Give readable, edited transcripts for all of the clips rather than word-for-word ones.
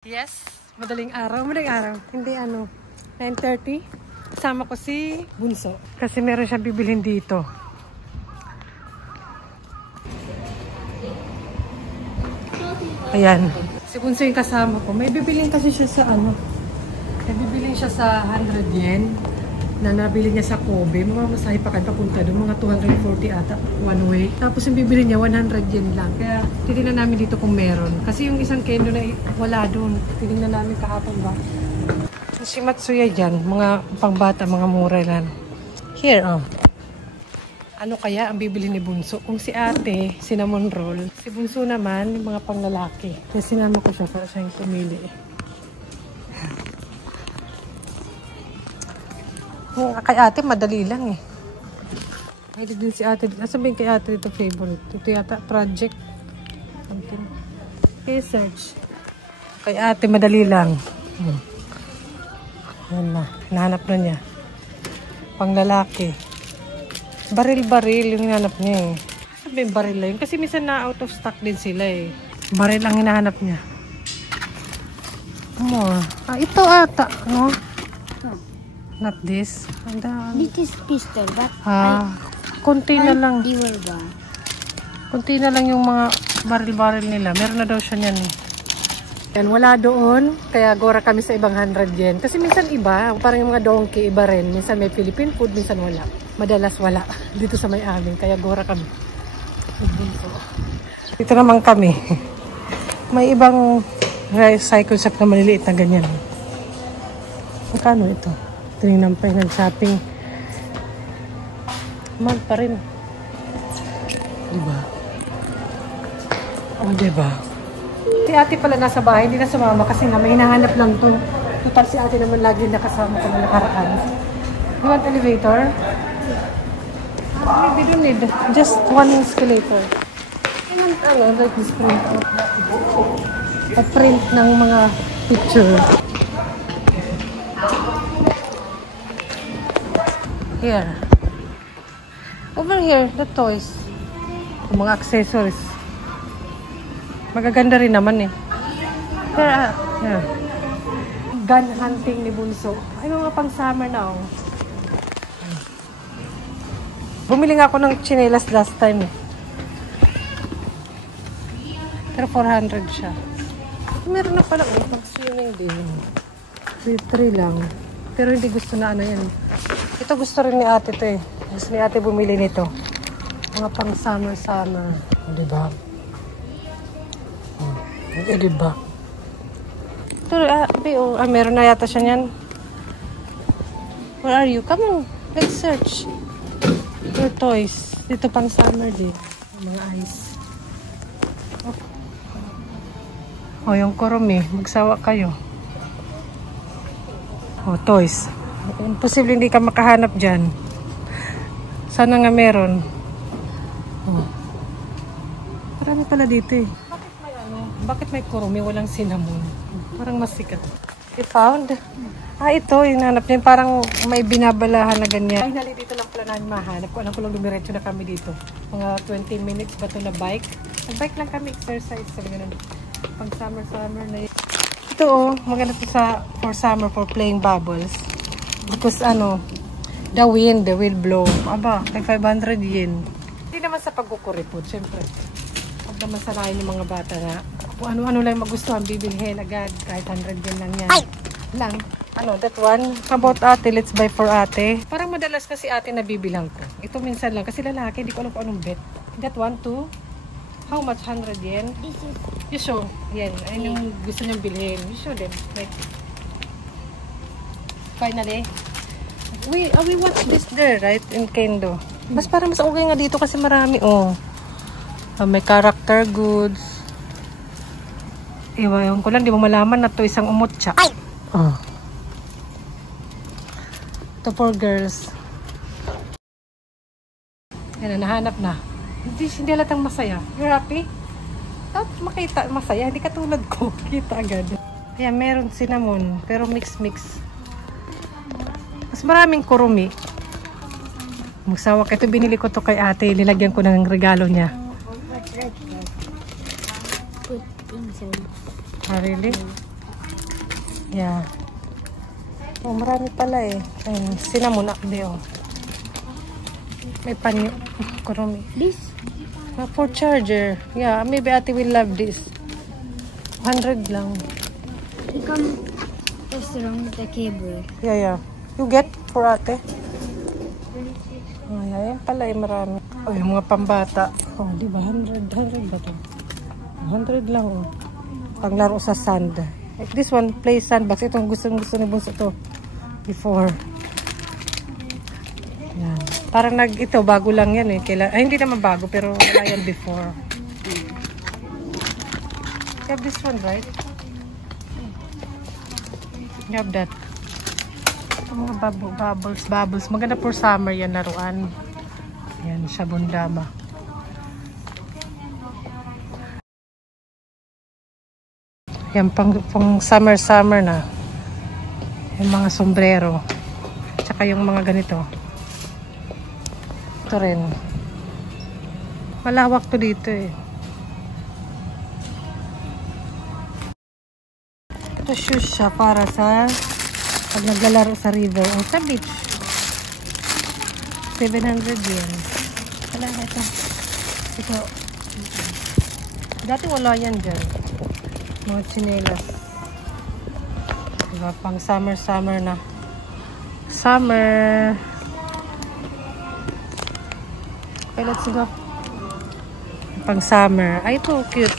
Yes, madaling araw. Hindi 9:30. Kasama ko si Bunso. Kasi meron siyang bibilhin dito. Ayan. Si Bunso yung kasama ko. May bibilhin kasi siya sa May bibilhin siya sa 100 yen. Na nabili niya sa Kobe. Mga masahe pa kayo papunta doon. Mga 240 ata. One way. Tapos yung bibili niya 100 yen lang. Kaya titignan namin dito kung meron. Kasi yung isang kendo na wala doon. Titignan namin kahapon ba. Si Matsuya dyan. Mga pangbata, mga mura lang. Here, Ano kaya ang bibili ni Bunso? Kung si ate, cinnamon roll. Si Bunso naman, yung mga panglalaki. Kaya sinama ko siya para siya yung pumili. Kay ate, madali lang eh. Pwede din si ate. Sabihin kay ate ito favorite. Ito yata, project. Something. Okay, search. Kay ate, madali lang. Ayan na. Hinahanap na niya. Panglalaki. Baril-baril yung hinahanap niya eh. Sabihin baril lang yun. Kasi minsan na out of stock din sila eh. Baril ang hinahanap niya. Ito ata. No? Not this. This is pistol, but konti na lang. ba? Konti na lang yung mga baril-baril nila. Meron na daw siya niyan. Yan, wala doon. Kaya gora kami sa ibang 100 yen. Kasi minsan iba. Parang yung mga donkey, iba rin. Minsan may Philippine food, minsan wala. Madalas wala. Dito sa may amin. Kaya gora kami. Dito naman kami. May ibang cycle shop na maliliit na ganyan. Magkano ito? Tinignan pa yung nag-shopping. Mahal pa rin. Diba? Diba? Si ate pala nasa bahay, hindi na sumama kasi nga may hinahanap lang to. Total si ate naman lagi nakasama ko na nakaraan. You want elevator? Maybe don't need. Just one escalator. I want like this print out. A print ng mga picture. Here. Over here, the toys. Mga accessories. Magaganda rin naman eh. Here, here. Gun hunting ni Bunso. Ay, mga pang summer na oh. Bumili nga ako ng chinelas last time eh. Pero 400 siya. Meron na pala oh, pang swimming din. 3 lang. Pero hindi gusto na yan. Ito gusto rin ni ate to eh. Gusto ni ate bumili nito. Mga pang summer. Diba? Diba? Pero, meron na yata siya niyan. Where are you? Come on. Let's search. Your toys. Dito pang summer din. Mga ice. Yung kurumi. Magsawa kayo. Toys. Imposible hindi ka makahanap dyan. Sana nga meron. Marami pala dito eh. Bakit may kurumi? Walang cinnamon. Parang masikat. You found? Ito. Hinanap niya. Parang may binabalahan na ganyan. Finally, dito lang pala namin mahanap. Alam ko lang dumiretso na kami dito. Mga 20 minutes ba ito na bike? Nag-bike lang kami. Exercise. Sabi ganun. Pang summer na yun. Ito maganda ito for summer for playing bubbles. Because the wind will blow. Aba, may 500 yen. Hindi naman sa pagkukuripod, syempre. Huwag naman sanayin ng mga bata na kung ano-ano lang magustuhan, bibilhin agad. Kahit 100 yen lang yan. Lang. That one. About ate, let's buy for ate. Parang madalas kasi ate na bibilang ko. Ito minsan lang. Kasi lalaki, hindi ko alam kung anong bet. That one too. How much? 100 yen? This is... You show. Yan. Ayun yung gusto niyang bilhin. You show them. Like, finally, we watch this there, right? In Kendo. Mas parang mas okay nga dito kasi marami, may character goods. Ewan ko lang, di mo malaman na to isang umutsa. Ito for girls. Yan, nahanap na. Hindi halatang masaya. You're happy? Tapos makita masaya. Hindi katulad ko. Kita agad. Kaya meron cinnamon, pero mix. Mas maraming kurumi. Magsawa ka. Ito binili ko to kay ate. Nilagyan ko ng regalo niya. Put inside. Really? Yeah. Oh, marami pala eh. Ayun, cinnamon akde oh. May panyo. Kurumi. This? For charger. Yeah, maybe ate will love this. 100 lang. Become wrong with the cable. Yeah. You get for ate? Ay, ayan pala eh, marami. Oh, yung mga pambata. Oh, di ba? 100 ba to? 100 lang oh. Panglaro sa sand. This one, play sandbox. Itong gusto ni Bunso to. Before. Yan. Parang ito, bago lang yan eh. Ay, hindi naman bago, pero wala yan before. You have this one, right? You have that. Ito mga bubbles. Maganda for summer yan, laruan. Yan, Shabundama. Yan, pang summer na. Yung mga sombrero. Tsaka yung mga ganito. Ito rin. Malawak to dito eh. Ito shoes siya para sa pag naglalaro sa river o sa beach. 700 yen. Wala na ito. Ito. Dati wala yan dyan. Mga chinelas. Diba? Pang summer na. Summer. Okay, let's go. Pang summer. Ay, ito. Cute.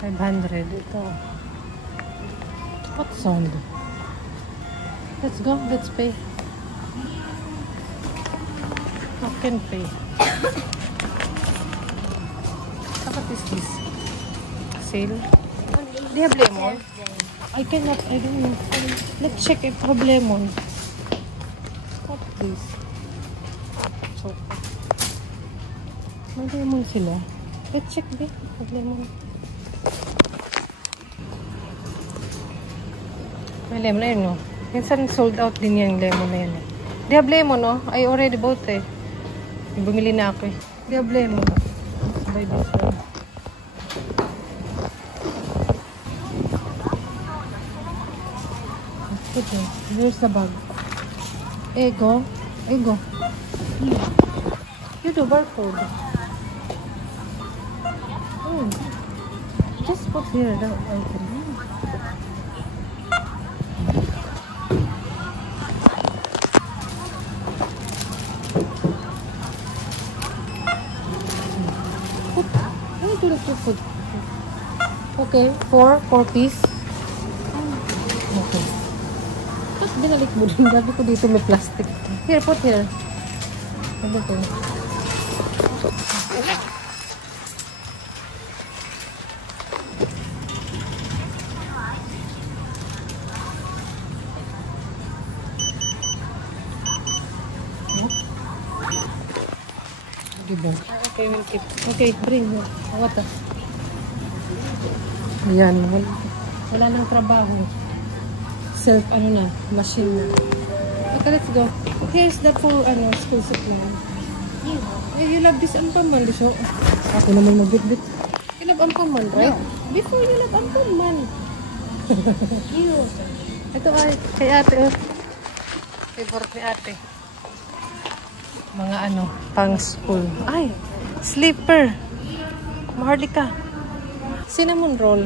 $500. Ito. What sound? Let's go. Let's pay. How can pay? What is this? Sale? Do you have lemon? I cannot. I don't know. Let's check if I have lemon. What is this? So, may lemon sila. Let's check this. Have lemon. May lemon na yun, no? Minsan sold out din yung lemon na yun. Do you have lemon, no? I already bought eh. Bumili na ako eh. Do you have lemon? Let's buy this one. Okay, here's the bag. Ego. You do barcode. Just put here the item. Put. Okay, 4 piece. Okay. Tapos binalik mo din. Gabi ko dito may plastic. Here, put here. Sabi ko. Okay, we'll keep. Okay, bring her. What the? Ayan, wala nang trabaho. Self, machine na. Okay, let's go. Here's the full, school supply. You love this ampaman, so ako naman magbitbit. You love ampaman, right? No. Before you love ampaman. Ito ay, kay ate, oh. Favorite ni ate. Mga pang school. Ay, slipper. Maharlika. Cinnamon roll.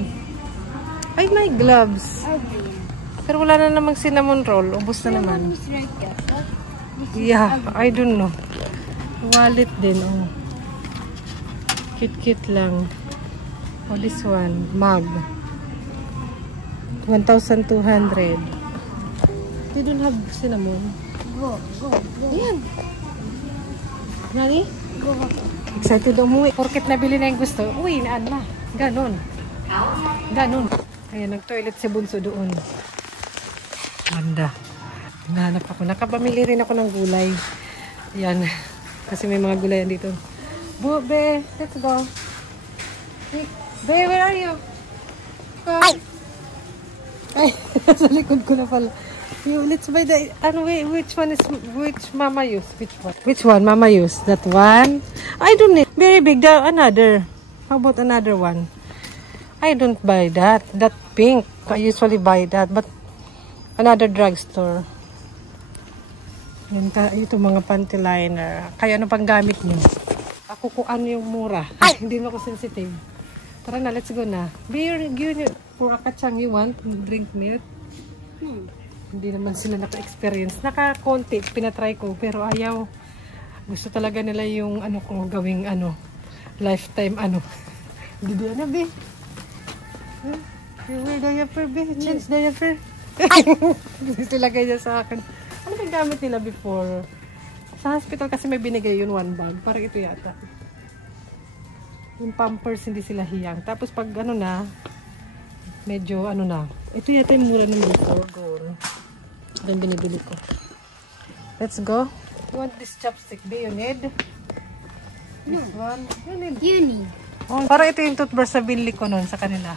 Ay, my gloves. Pero wala na namang cinnamon roll. Ubus na naman. Yeah, I don't know. Wallet din, oh. Cute lang. Oh, this one. Mug. 1,200. They don't have cinnamon. Go. Yan. Nani? Go. Excited umuwi. Porket nabili na yung gusto. Uwi na. Ganon. Ayan, nag-toilet si Bunso doon. Ganda. Hinahanap ako. Nakapamili rin ako ng gulay. Ayan. Kasi may mga gulayan dito. Be, let's go. Be, where are you? Ay, sa likod ko na pala. Let's buy the, which mama use? Which one mama use? That one? I don't need. Very big. Another. How about another one? I don't buy that. That pink. I usually buy that. But another drugstore. Ito mga panty liner. Kaya ano pang gamit niyo? Ako kung ano yung mura. Ay, hindi na ako sensitive. Tara na, let's go na. Beer, for a kachang you want? Drink milk? Hindi naman sila naka-experience. Naka-konti, pinatry ko. Pero ayaw. Gusto talaga nila yung ano kung gawing ano. Lifetime ano. Hindi na, be. You wear diaper, be. Change diaper. Sila ganyan sa akin. Ano ba gamit nila before? Sa hospital kasi may binigay yun 1 bag. Parang ito yata. Yung Pampers hindi sila hiyang. Tapos pag ano na, medyo ano na. Ito yata yung mura ng before. Gold. Ito yung binibili ko. Let's go. You want this chopstick? Do you need? This one? You need. Oh, parang ito yung toothbrush na binili ko nun sa kanila.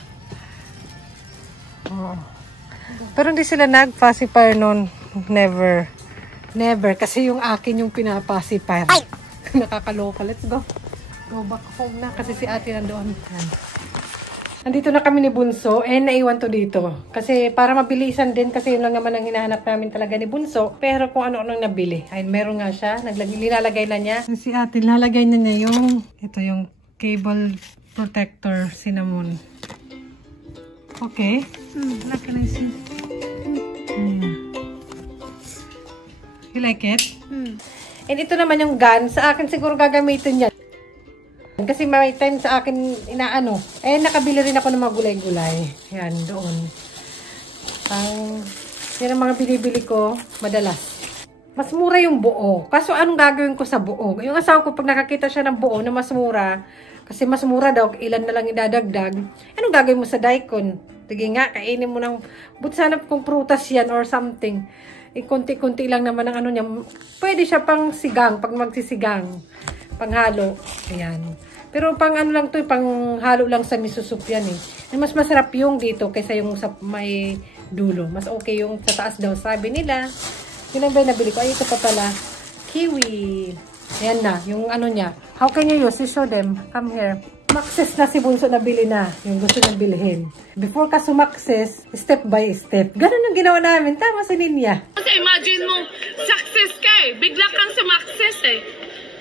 Oh. Pero hindi sila nag-pacifier nun. Never. Never. Kasi yung akin yung pinapacifier. Nakakaloka. Let's go. Go back home na. Kasi si ate nandoon. Nandito na kami ni Bunso. And naiwan to dito. Kasi para mabilisan din. Kasi yun lang naman ang hinahanap namin talaga ni Bunso. Pero kung ano-anong nabili. Ay, meron nga siya. Nilalagay na niya. Si ate, lalagay na niya yung ito yung cable protector cinnamon. Okay. Like can I see? You like it? And ito naman yung gun. Sa akin siguro gagamitin yan. Kasi may time sa akin inaano. Eh, nakabili rin ako ng mga gulay-gulay. Yan, doon. Yan ang mga binibili ko madalas. Mas mura yung buo. Kaso anong gagawin ko sa buo? Yung asawa ko pag nakakita siya ng buo na mas mura, kasi mas mura daw, ilan na lang idadagdag. Anong gagawin mo sa daikon? Sige nga, kainin mo ng, but sana kung prutas yan or something. Konti-konti lang naman ang ano niya. Pwede siya pang sigang, pag magsisigang. Panghalo. Ayan. Pero pang ano lang to, pang halo lang sa miso soup yan eh. Mas masarap yung dito kaysa yung sa may dulo. Mas okay yung sa taas daw. Sabi nila, yun ang ba nabili ko? Ay, ito pa pala. Kiwi. Ayan na, yung ano niya. How can you use? You show them. Come here. Sumakses na si Bunso na bili na. Yung gusto niyang bilhin. Before ka sumakses, step by step. Ganun ang ginawa namin. Tama si Ninya. Kasi imagine mo, success ka eh. Bigla kang sumakses eh.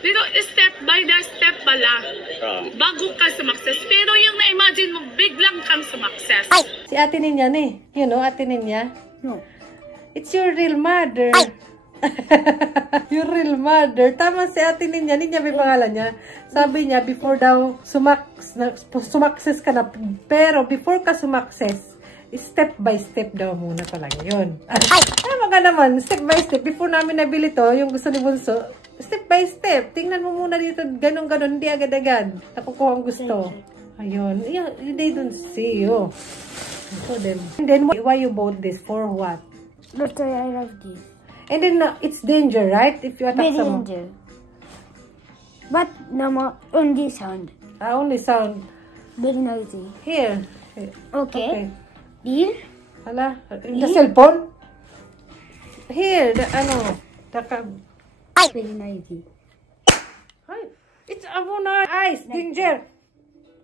Dito, step by the step pala. Bago ka sumakses. Pero yung na-imagine mo, biglang kang sumakses. Si Ate Ninya eh. You know, Ate Ninya? No. It's your real mother. Your real mother. Tama si Ate Ninya. Ninya may pangalan niya. Sabi niya, before daw sumakses ka na. Pero before ka sumakses, step by step daw muna talaga yun. Tama ka naman. Step by step. Before namin nabili to, yung gusto ni Bunso, step by step. Tingnan mo muna dito. Ganon-ganon. Hindi agad-agad. Nakukuha ang gusto. Ayun. They don't see you. So then, and then why you bought this? For what? But I love this. And then it's danger, right? If you attack Very someone. danger. But no more only sound. Only sound. Very noisy. Here. Okay. Deal? Hala. The cellphone? Here. The, ano. Very noisy. Ay, it's abuna. Ice. Danger.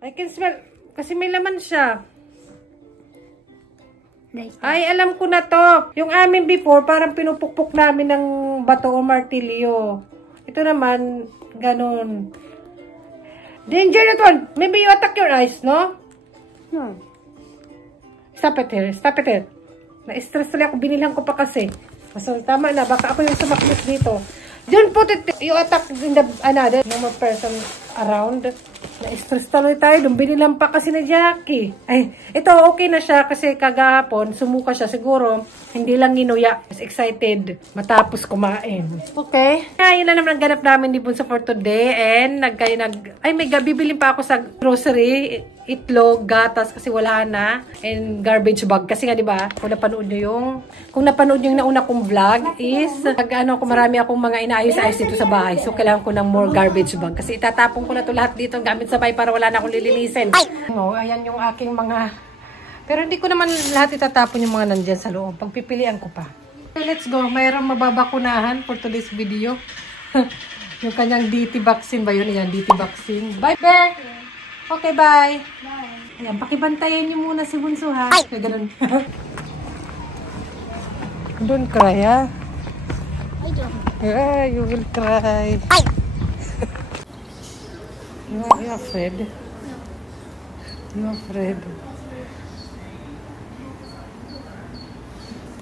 I can smell. Kasi may laman siya. Ay, alam ko na to. Yung amin before, parang pinupukpok namin ng bato o martilyo. Ito naman, ganun. Danger na to. Maybe you attack your eyes, no? No. Stop it here. Stop it here. Na-stress tuloy ako. Binilhan ko pa kasi. So, tama na. Baka ako yung sumaklis dito. Don't put it. You attack in the another normal person around. Na-stress tuloy tayo. Doon binilang pa kasi ni Jackie. Ay, ito okay na siya kasi kagahapon sumuka siya siguro. Hindi lang ginuya. Mas excited matapos kumain. Okay. Yun na naman ang ganap namin ni Bunso for today. And ay may bibilin pa ako sa grocery. Itlog, gatas kasi wala na. And garbage bag. Kasi nga diba, kung napanood nyo yung nauna kong vlog is, marami akong mga inaayos-ayos dito sa bahay. So, kailangan ko ng more garbage bag. Kasi itatapon ko na to lahat dito gamit sa bahay para wala na akong lilinisin. No, ayan yung aking mga, pero hindi ko naman lahat itatapon yung mga nandyan sa loob. Pagpipilian ko pa. Okay, let's go. Mayroong mababakunahan for today's video. Yung kanyang DT vaccine ba yun? Ayan, DT vaccine. Bye, Bear! Okay, bye! Bye. Ayan, pakibantayan niyo muna si Bunso, ha? Ay! Kaya ganun. Don't cry, ha? I don't. Yeah, you will cry. Ay! You're afraid? You're afraid?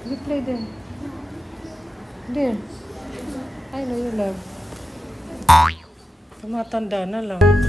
You play there. There. I know you love. Tumatanda na lang.